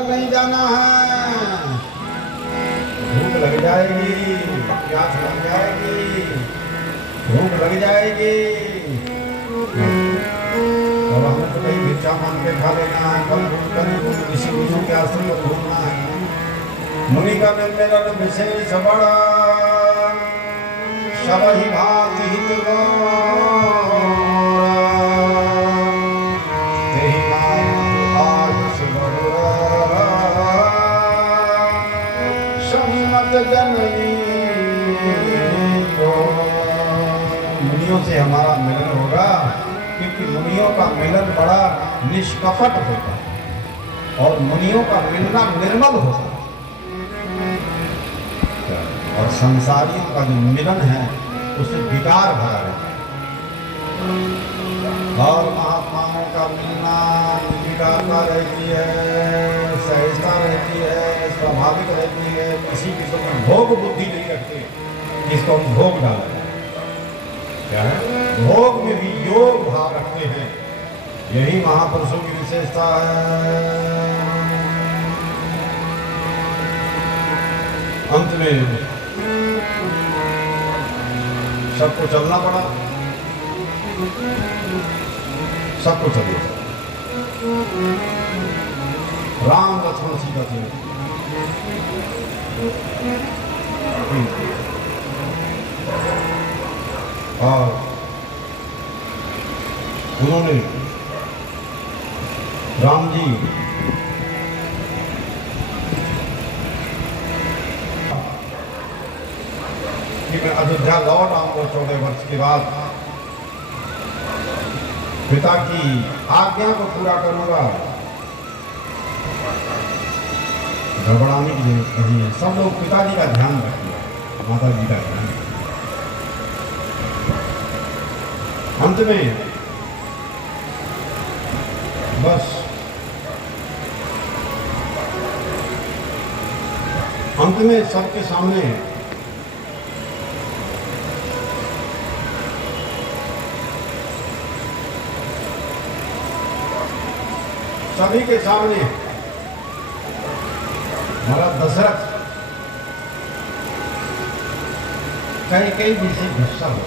पैदल नहीं जाना है। भूख लग जाएगी, प्यास लग जाएगी, भूख लग जाएगी, और हमें तो कहीं भिक्षा मांग के खा लेना है, कल ऋषि मुनियों के आश्रम में घूमना है। मुनि का निर्मिलन विशेष बड़ा, सब ही भांति हित मुनियों से हमारा मिलन होगा, क्योंकि मुनियों का मिलन बड़ा निष्कपट होता है और मुनियों का मिलना निर्मल होता है, और संसारियों का जो मिलन है उससे विकार भरा रहता है। और महात्माओं का मिलना विकारता रहती है, सहजता रहती है, स्वाभाविक रहती है, किसी किस्म में भोग बुद्धि नहीं रखते जिसको हम भोग डालते हैं। क्या है? भोग में भी योग भाव रखते हैं। यही महापुरुषों की विशेषता है। अंत में सबको चलना पड़ा, सबको चलना पड़ा। राम लक्ष्मण सीता थे, और उन्होंने राम जी कि मैं अयोध्या लौट आऊंगा 14 वर्ष के बाद, पिता की आज्ञा को पूरा करूंगा। घबराने की जरूरत नहीं है, सब लोग पिताजी का ध्यान रखिए, माता जी का ध्यान। अंत में बस अंत में सबके सामने सभी के सामने महाराज दशरथ कई जी से गुस्सा हो,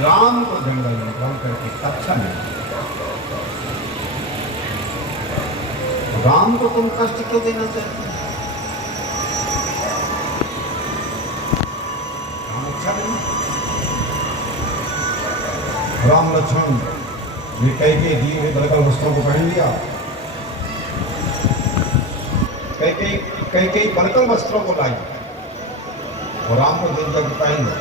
राम को जंगल में निकाल करके अच्छा नहीं, राम को तुम कष्ट क्यों देना चाहते हो? राम अच्छा नहीं। राम लक्ष्मण ने कई दिए हुए बलकल वस्त्रों को पहन लिया, कई बलकल वस्त्रों को लाई और राम को दे दिया कि पहन लो।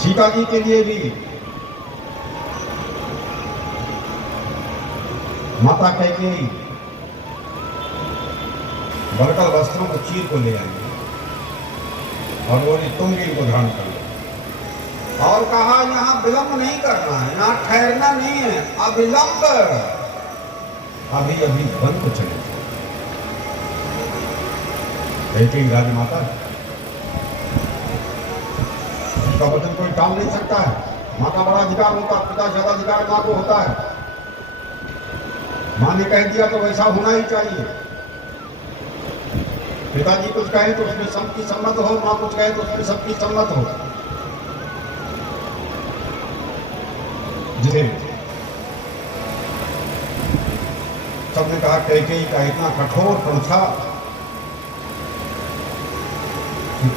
सीता जी के लिए भी माता कैकेयी बलकल वस्त्रों को चीर को ले आएंगे और बोले तुम भी इनको धारण कर लो, और कहा यहाँ विलंब नहीं करना है, यहाँ ठहरना नहीं है, अविलंब अभी अभी वन को चले। कैकेयी राजमाता, उसका वचन कोई टाल नहीं सकता है। माँ का बड़ा अधिकार होता है, पिता ज्यादा अधिकार माँ को होता है। माँ ने कह दिया तो वैसा होना ही चाहिए। पिताजी कुछ कहे तो उसमें सबकी सम्मत हो, माँ कुछ कहे तो उसमें सबकी सम्मत हो। जिसे सबने कहा कैकेयी का इतना कठोर पण था,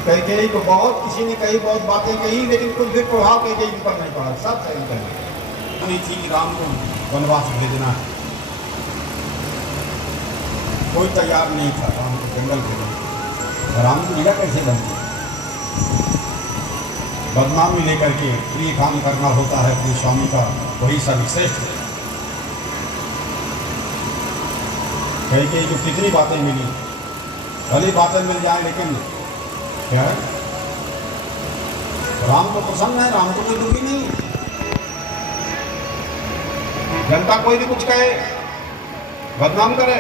कैकेयी को बहुत किसी ने कही, बहुत बातें कही, लेकिन कुछ भी प्रभाव कैकेयी पर नहीं पड़ा। सब सही कहना थी राम को वनवास भेजना, कोई तैयार नहीं था राम को जंगल भेजना। राम की लीला कैसे बनती? बदनामी लेकर के प्रिय काम करना होता है अपने स्वामी का, वही सर्वश्रेष्ठ। कैकेयी को कितनी बातें मिली, भली बातें मिल जाए, लेकिन क्या है, राम को पसंद है, राम को कोई दुखी नहीं। जनता कोई भी कुछ कहे, बदनाम करे,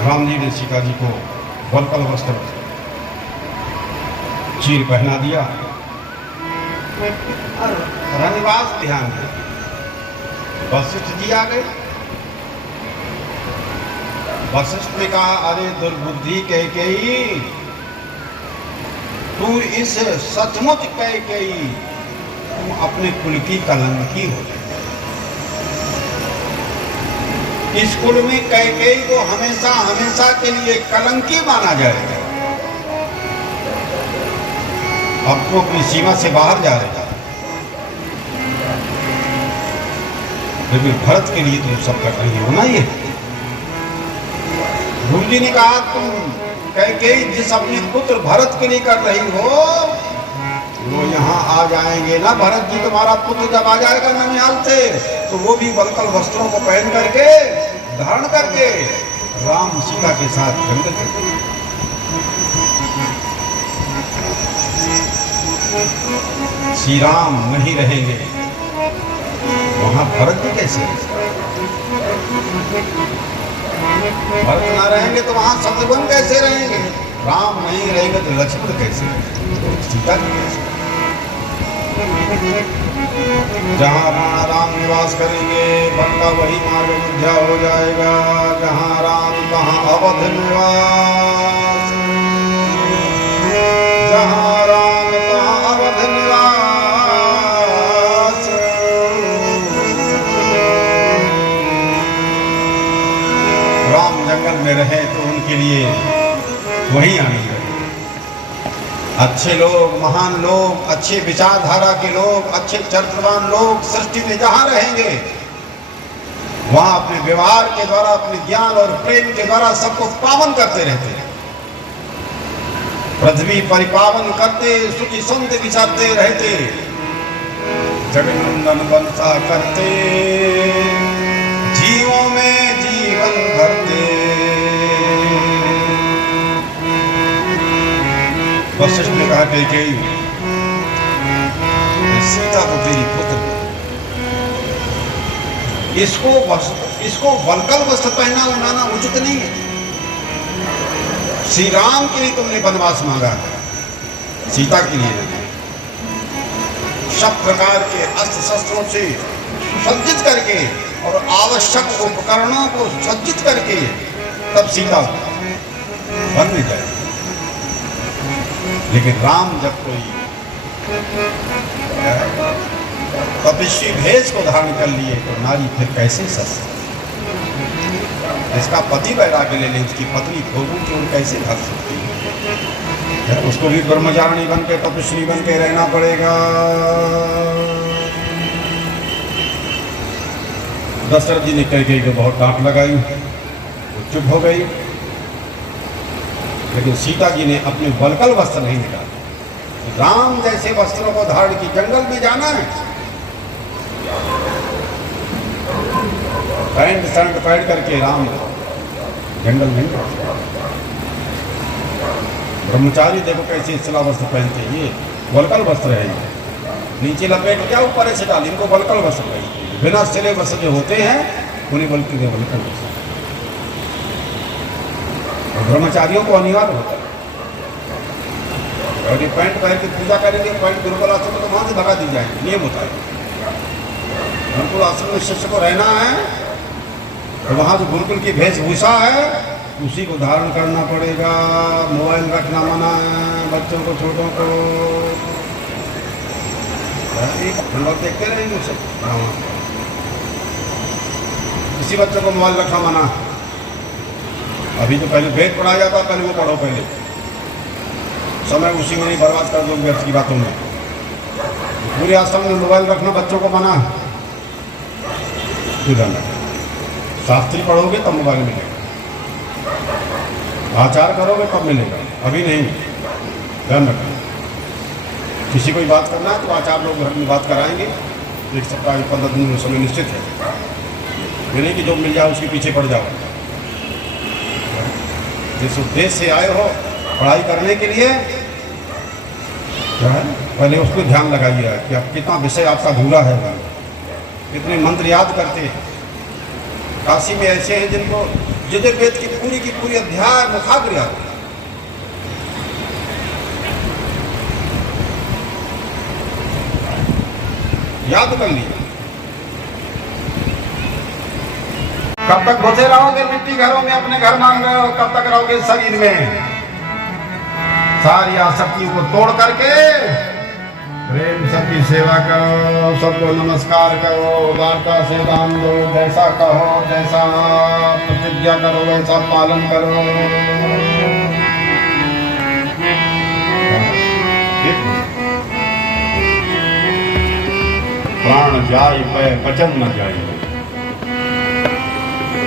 राम जी ने सीता जी को वलकल वस्त्र चीर पहना दिया और रनिवास ध्यान है। वशिष्ठ जी आ गए। वशिष्ठ ने कहा, अरे दुर्बुद्धि कैकेयी, तू इस सचमुच कैकेयी तुम अपने कुल की कलंकी हो। इस कुल में कैकेयी को हमेशा हमेशा के लिए कलंकी माना जाएगा। अब तो अपनी सीमा से बाहर जा रहे हैं, लेकिन भरत के लिए तुम सब कर रही हो ना। ये गुरु जी ने कहा, तुम कैकेयी जिस अपने पुत्र भरत के लिए कर रही हो, वो यहाँ आ जाएंगे ना। भरत जी तुम्हारा पुत्र जब आ जाएगा ननिहाल से, तो वो भी वल्कल वस्त्रों को पहन करके, धारण करके राम सीता के साथ जंगल में। श्री राम नहीं रहेंगे, वहां भरत जी कैसे? भरत ना रहेंगे तो वहां शत्रुघ्न कैसे रहेंगे? राम नहीं रहेंगे तो लक्ष्मण कैसे? सीता जी कैसे? जहाँ राम निवास करेंगे, वन का वही मार्ग अयोध्या हो जाएगा। जहाँ राम तहाँ अवध निवास, जहाँ राम तहाँ अवध निवास। राम जंगल में रहे तो उनके लिए वही आनंद है। अच्छे लोग, महान लोग, अच्छे विचारधारा के लोग, अच्छे चरित्रवान लोग सृष्टि में जहां रहेंगे, वहां अपने व्यवहार के द्वारा, अपने ज्ञान और प्रेम के द्वारा सबको पावन करते रहते हैं। पृथ्वी परिपावन करते, सुखी संत विचारते रहते, जगनंदन वंशा करते, जीवों में जीवन भरते। वशिष्ठ ने कहा, कैकेयी सीता को तेरी पुत्र, इसको वल्कल वस्त्र पहना उड़ाना उचित नहीं है। श्री राम के लिए तुमने वनवास मांगा, सीता के लिए नहीं। सब प्रकार के अस्त्र शस्त्रों से सज्जित करके और आवश्यक उपकरणों को सज्जित करके तब सीता वन में जाए। लेकिन राम जब कोई तपस्वी भेष को धारण कर लिए तो नारी फिर कैसे सस्ती? इसका पति वैराग्य ले ले, उसकी पत्नी भोगू की, कैसे धर सकती है? उसको भी ब्रह्मचारिणी बन के, तपस्वी बन के रहना पड़ेगा। दशरथ जी ने कैकेयी को बहुत डांट लगाई, वो चुप हो गई। लेकिन सीता जी ने अपने वल्कल वस्त्र नहीं निकाले। राम जैसे वस्त्रों को धारण की, जंगल में जाना है, पैंट शर्ट पहन करके राम जंगल में। ब्रह्मचारी देखो कैसे सिला वस्त्र पहनते हैं, ये वल्कल वस्त्र है। ये नीचे लपेट क्या ऊपर ऐसे डाल, इनको वल्कल वस्त्र पहनते हैं। बिना सिले वस्त्र जो होते हैं उन्हें वल्कल वस्त्र। ब्रह्मचारियों को अनिवार्य होता है। और ये पैंट पहन के पूजा करेंगे, पैंट गुरुकुल आश्रम में तो वहां से भगा दी जाएगी, नियम होता है। गुरुकुल आश्रम में शिष्य को रहना है तो वहां जो गुरुकुल की वेशभूषा है उसी को धारण करना पड़ेगा। मोबाइल रखना मना है, बच्चों को, छोटों को। हम लोग देखते रहेंगे उसे, किसी बच्चे को मोबाइल रखना मना है। अभी तो पहले वेद पढ़ाया जाता, पहले वो पढ़ो, पहले समय उसी में नहीं बर्बाद कर दो व्यर्थ की बातों में। पूरे आश्रम में मोबाइल रखना बच्चों को मना है। शास्त्री पढ़ोगे तब मोबाइल मिलेगा, आचार करोगे तब मिलेगा, अभी नहीं। ध्यान रखना, किसी को बात करना है तो आचार लोग घर में बात कराएंगे। 1 सप्ताह 15 दिन में समय निश्चित है। ये नहीं कि जो मिल जाए उसके पीछे पड़ जाओ। जिस उद्देश्य से आए हो पढ़ाई करने के लिए, पहले उसको ध्यान लगाइए कि आप कितना विषय आपका भूला है, कितने मंत्र याद करते हैं। काशी में ऐसे हैं जिनको यजुर्वेद की पूरी अध्याय मुखाग्र याद है। याद कर लीजिए। कब तक घुसे रहोगे मिट्टी घरों में, अपने घर मान रहे हो? कब तक रहोगे शरीर में? सारी आसक्तियों को तोड़ करके प्रेम सबकी सेवा करो, सबको नमस्कार करो, उदारता से दान दो, जैसा कहो, जैसा प्रतिज्ञा करो वैसा पालन करो। प्राण जाय पे वचन न जाए,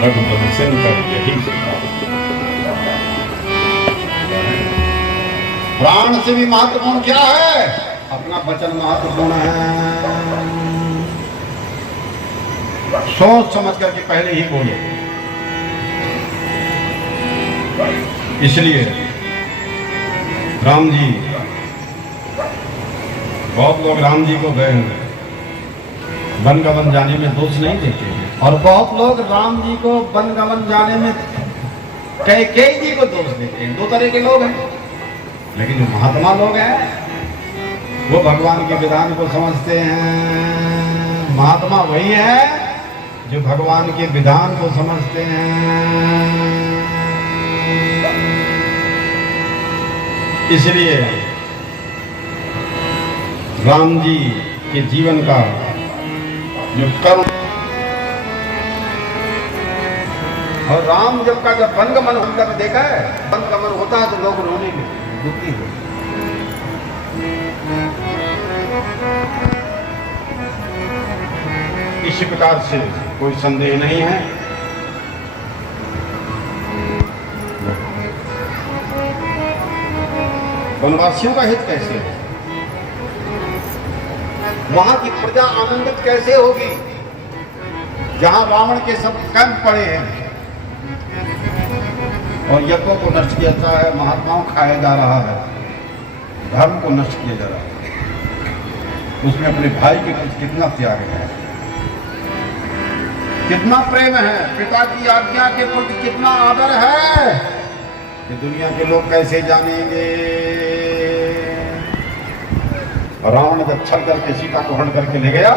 रघुपति शंकर यही प्राण से भी महत्वपूर्ण क्या है? अपना वचन महत्वपूर्ण है। सोच समझ करके पहले ही बोलो। इसलिए राम जी, बहुत लोग राम जी को गए वन गमन जाने में दोष नहीं देते हैं, और बहुत लोग राम जी को वन गमन जाने में कैकेयी जी को दोष देते हैं। दो तरह के लोग हैं। लेकिन जो महात्मा लोग हैं वो भगवान के विधान को समझते हैं। महात्मा वही है जो भगवान के विधान को समझते हैं। इसलिए राम जी के जीवन का जो कर्म, और राम जब वनगमन होता है, देखा है वनगमन होता है तो लोग रोने लगते, दुखी हो। इसी प्रकार से कोई संदेह नहीं है। वनवासियों का हित कैसे है? वहां की प्रजा आनंदित कैसे होगी जहां रावण के सब कैंप पड़े हैं और यज्ञों को नष्ट किया जाता है, महात्माओं खाया जा रहा है, धर्म को नष्ट किया जा रहा है। उसमें अपने भाई के प्रति कितना त्याग है, कितना प्रेम है, पिता की आज्ञा के प्रति कितना आदर है कि दुनिया के लोग कैसे जानेंगे। रावण जब छल करके सीता को हरण करके ले गया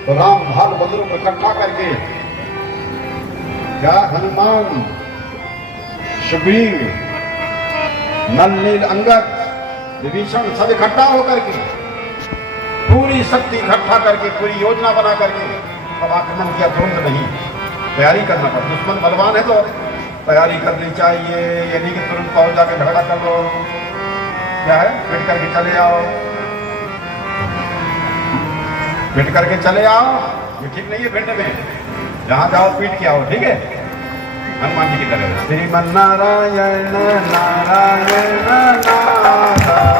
तो राम भाल बंदरों को इकट्ठा करके, क्या हनुमान, सुग्रीव, नल नील अंगद, विभीषण सब इकट्ठा होकर के पूरी शक्ति इकट्ठा करके पूरी योजना बना करके अब आक्रमण किया। तुरंत नहीं, तैयारी करना पड़ता। दुश्मन बलवान है तो तैयारी करनी चाहिए, यानी कि तुरंत पहुंच जाकर झगड़ा कर लो। क्या है, पिट करके चले आओ, पिट करके चले आओ, ये ठीक नहीं है। पिटने में जहां जाओ पीट के आओ, ठीक है, हनुमान जी की तरह। श्रीमन नारायण नारायण नारायण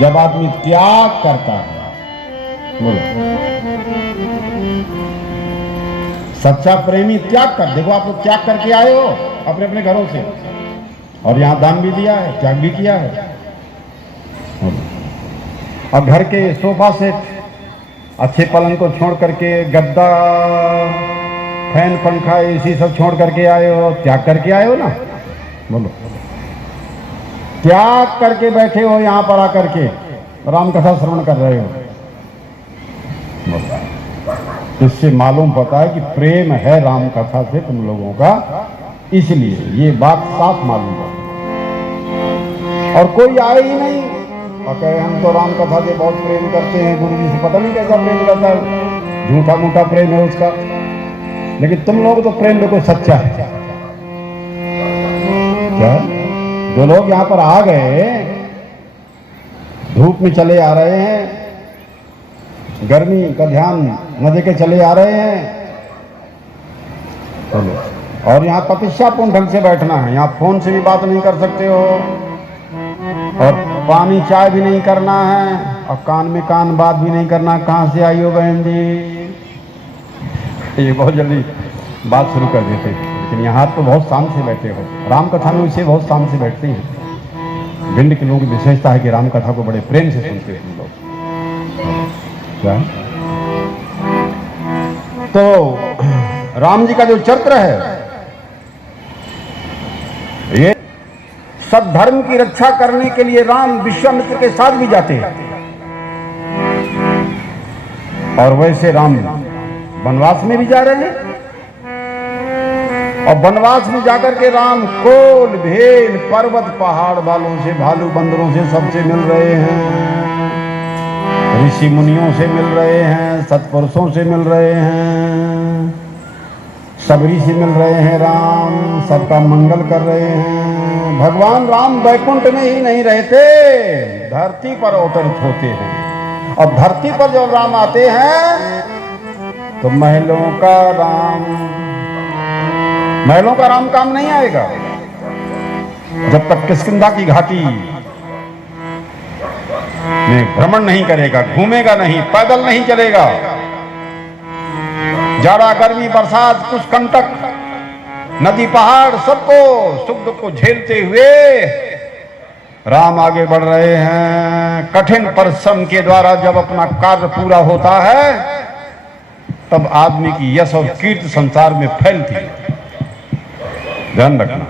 जब आदमी त्याग करता है, बोलो, सच्चा प्रेमी त्याग कर। देखो आप लोग त्याग करके आए हो अपने अपने घरों से, और यहां दान भी दिया है, त्याग भी किया है। अब घर के सोफा सेट, अच्छे पलंग को छोड़ करके गद्दा, फैन, पंखा, एसी सब छोड़ करके आए हो, त्याग करके आए हो ना। बोलो, त्याग करके बैठे हो यहां पर आकर के राम कथा श्रवण कर रहे हो। इससे मालूम पता है कि प्रेम है राम कथा से तुम लोगों का, इसलिए ये बात साफ मालूम पड़ती। और कोई आए ही नहीं और कहे हम तो राम कथा से बहुत प्रेम करते हैं, गुरु जी से पता नहीं कैसा प्रेम करता है, झूठा मूठा प्रेम है उसका। लेकिन तुम लोग तो प्रेम देखो सच्चा है। क्या जो लोग यहाँ पर आ गए, धूप में चले आ रहे हैं, गर्मी का ध्यान न देके चले आ रहे हैं, और यहाँ तपस्यापूर्ण ढंग से बैठना है। यहाँ फोन से भी बात नहीं कर सकते हो और पानी चाय भी नहीं करना है और कान में कान बात भी नहीं करना। कहाँ से आई हो बहन जी? ये बहुत जल्दी बात शुरू कर देते, लेकिन यहाँ तो बहुत शांत से बैठे हो। राम कथा में इसे बहुत शांत से बैठते हैं। भिंड के लोगों की विशेषता है कि राम कथा को बड़े प्रेम से सुनते हैं लोग। क्या तो राम जी का जो चरित्र है, ये सद्धर्म की रक्षा करने के लिए राम विश्वामित्र के साथ भी जाते हैं। और वैसे राम वनवास में भी जा रहे हैं, और वनवास में जाकर के राम कोल भेल पर्वत पहाड़ वालों से, भालू बंदरों से सबसे मिल रहे हैं, ऋषि मुनियों से मिल रहे हैं, सत्पुरुषों से मिल रहे हैं, सबरी से मिल रहे हैं। राम सबका मंगल कर रहे हैं। भगवान राम वैकुंठ में ही नहीं रहते, धरती पर अवतरित होते हैं। और धरती पर जब राम आते हैं तो महलों का राम काम नहीं आएगा जब तक किष्किंधा की घाटी में भ्रमण नहीं करेगा, घूमेगा नहीं, पैदल नहीं चलेगा। जाड़ा गर्मी बरसात कुछ कंटक नदी पहाड़ सबको सुख दुख को झेलते हुए राम आगे बढ़ रहे हैं। कठिन परिश्रम के द्वारा जब अपना कार्य पूरा होता है तब आदमी की यश और कीर्ति संसार में फैलती है। ध्यान रखना।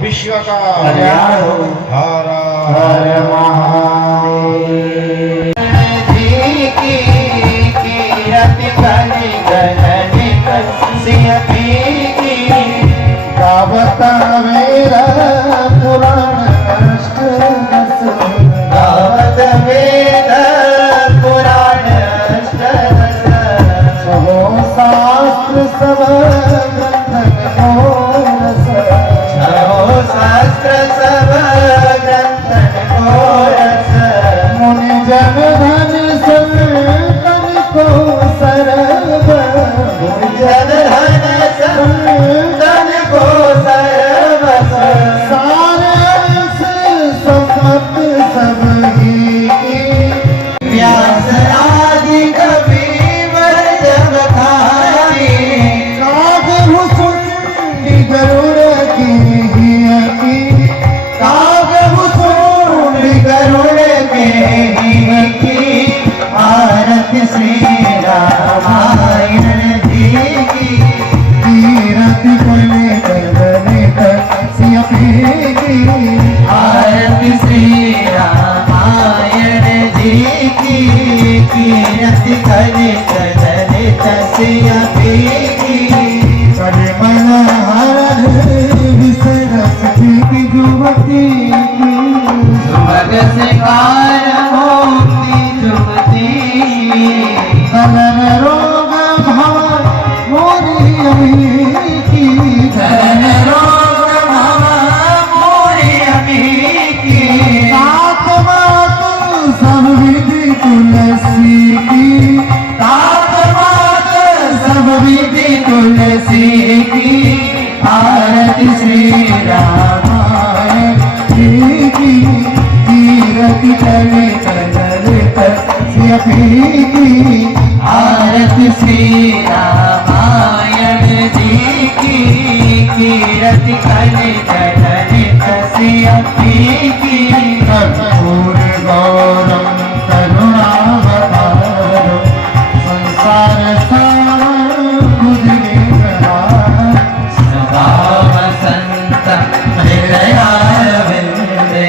विश्व का कल्याण हो। हर हर महादेव जी की कीरति कनि गगनि कसियति की गावत वेद पुराण अष्ट दस गावत वेद पुराण अष्ट दस सहो शास्त्र सब ग्रंथ को रस सहो शास्त्र सब ग्रंथ को रस मुनि जन धन संतन को सरब मुनि जन धन संतन को सरब सारे समत सब ही व्यास आदि कवि जब खाई कागहु सुंडी गरुड़ की कागहु सुंडी गरुड़ के आरती श्री रामायण जी की कीरति कनि गगनि कसियति की आरती श्री रामायण जी की कीरति कनि गगनि कसियति की मन हर विसरस की जुवती की सुमग सिंगार मोती जुवती धन रोग भव मोरी अमी की धन रोग भव मोरी अमी की सात मात सब विधि तुलसी की सात मात सब विधि तुलसी की आरती श्री रामायण जी की कीरति कनि गगनि कसियति की आरती श्री रामायण जी की कीरति कनि गगनि कसियति की कर्पूर गौरम करुणावतारम संसार सार बुद्धिविग्रहार सदा वसन्तं हृदयारविन्दे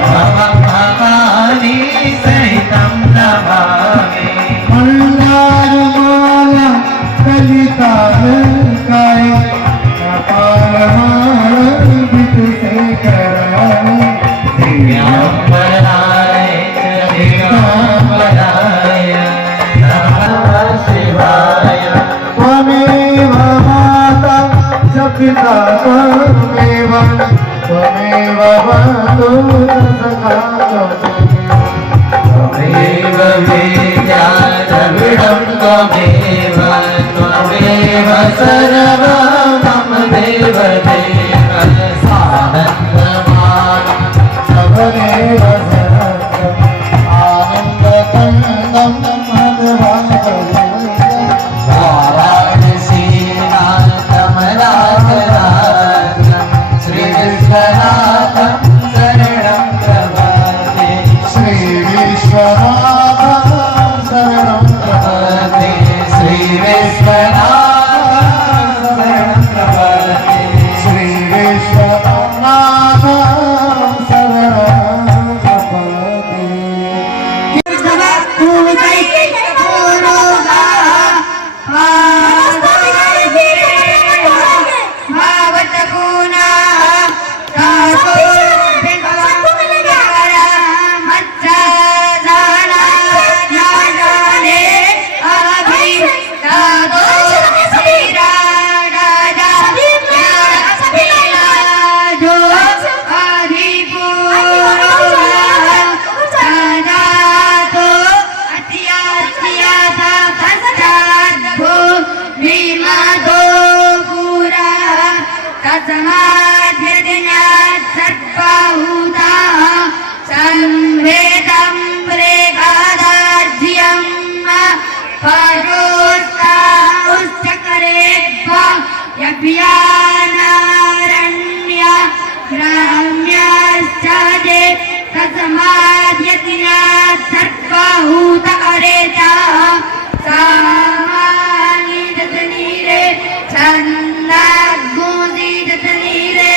भवं भवानी सहितं नमामि मल्लारमाला कलिकालकाय कपालमाला विदुषेखराय दिव्यांबराय दिगंबराय नमः शिवाय त्वमेव माता च पिता त्वमेव बन्धुः सखा त्वमेव विद्या द्रविडं त्वमेव सर्वं मम देव देव सानन्दमानं सबदेव सर्वम् आनन्दकन्दं मधुवासवदनं वाराणसीनाथं राजराजं श्रीविश्वनाथं शरणं प्रपद्ये श्रीविश्वनाथं शरणं प्रपद्ये श्रीविश्वनाथं शरणं प्रपद्ये श्रीविश्वनाथं शरणं प्रपद्ये छंदा गूंजी जतनी रे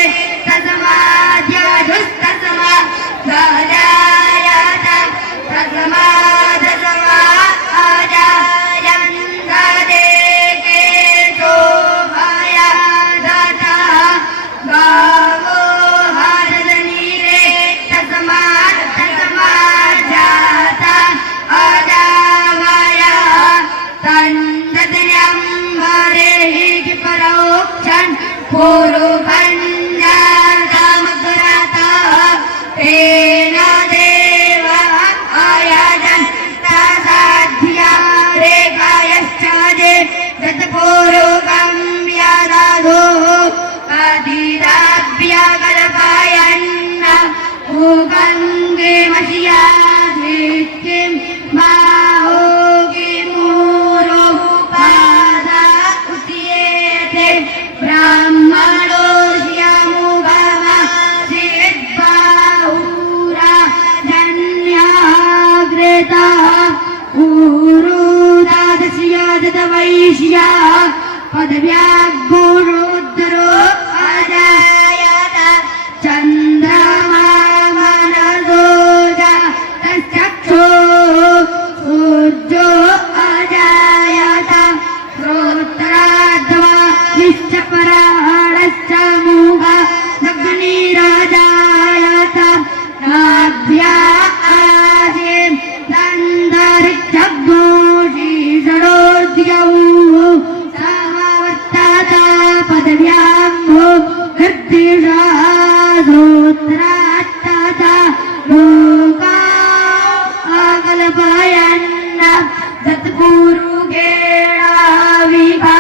पूर्वञ्जातमग्रतः तेन देव आयजन्ता साध्या रेखायश्च जे तत्पूर्वं व्यादधो कदिदाभ्यकल्पयन् उगङ्गे मस्यादित्यं बाहुगिमूरो पादा उच्यते ब्राह्मणोऽस्यमुगमा सिद्बाहुरा जन्याग्रेतः उरुदादस्यादवैश्या पदव्याग्गुरुद्रो अजायत चन्द्रमा मनसोजा तश्चक्षो सूर्यो अजायत श्रोत्राद्वा निश्चपराणश्च मुगा अग्निराजायत नाभ्या आसीत् दन्तरिक्षग्नोषि षडोद्यौ समावर्तता पदव्याम्भो हृद्दिशासोत्रात्तता लोका आकल्पयन् सत्पुरुषेणाविभा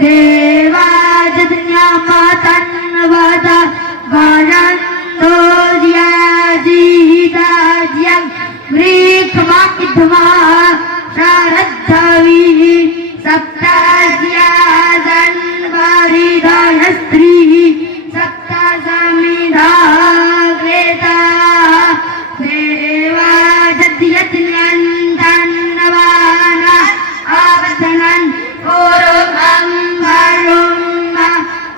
देवाजन्यमतन्वत गणन्तोऽस्यासीदाज्यं व्रीक्वाक्ध्वा शारद्धविः सप्तास्यासन्वरिदयस्त्रीः सप्तसमिधाग्रेताः देवाजद्यज्ञन्तन्नवाना आवसनन् पूर्वं वरुण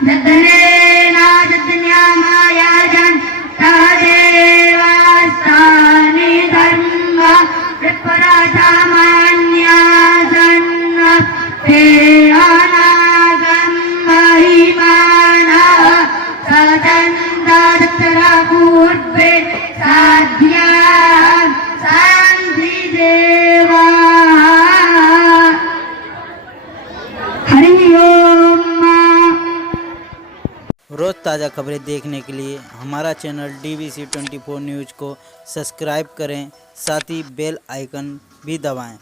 जतनेन जतन्यमायाजन् तदेवास्तानि धर्म विपराधामान्यासन् ते अनागं महिमानः सचन्दत्तरपूर्वे साध्या शान्तिदेवा हरि ओम। रोज़ ताज़ा खबरें देखने के लिए हमारा चैनल DVC 24 न्यूज़ को सब्सक्राइब करें, साथ ही बेल आइकन भी दबाएं।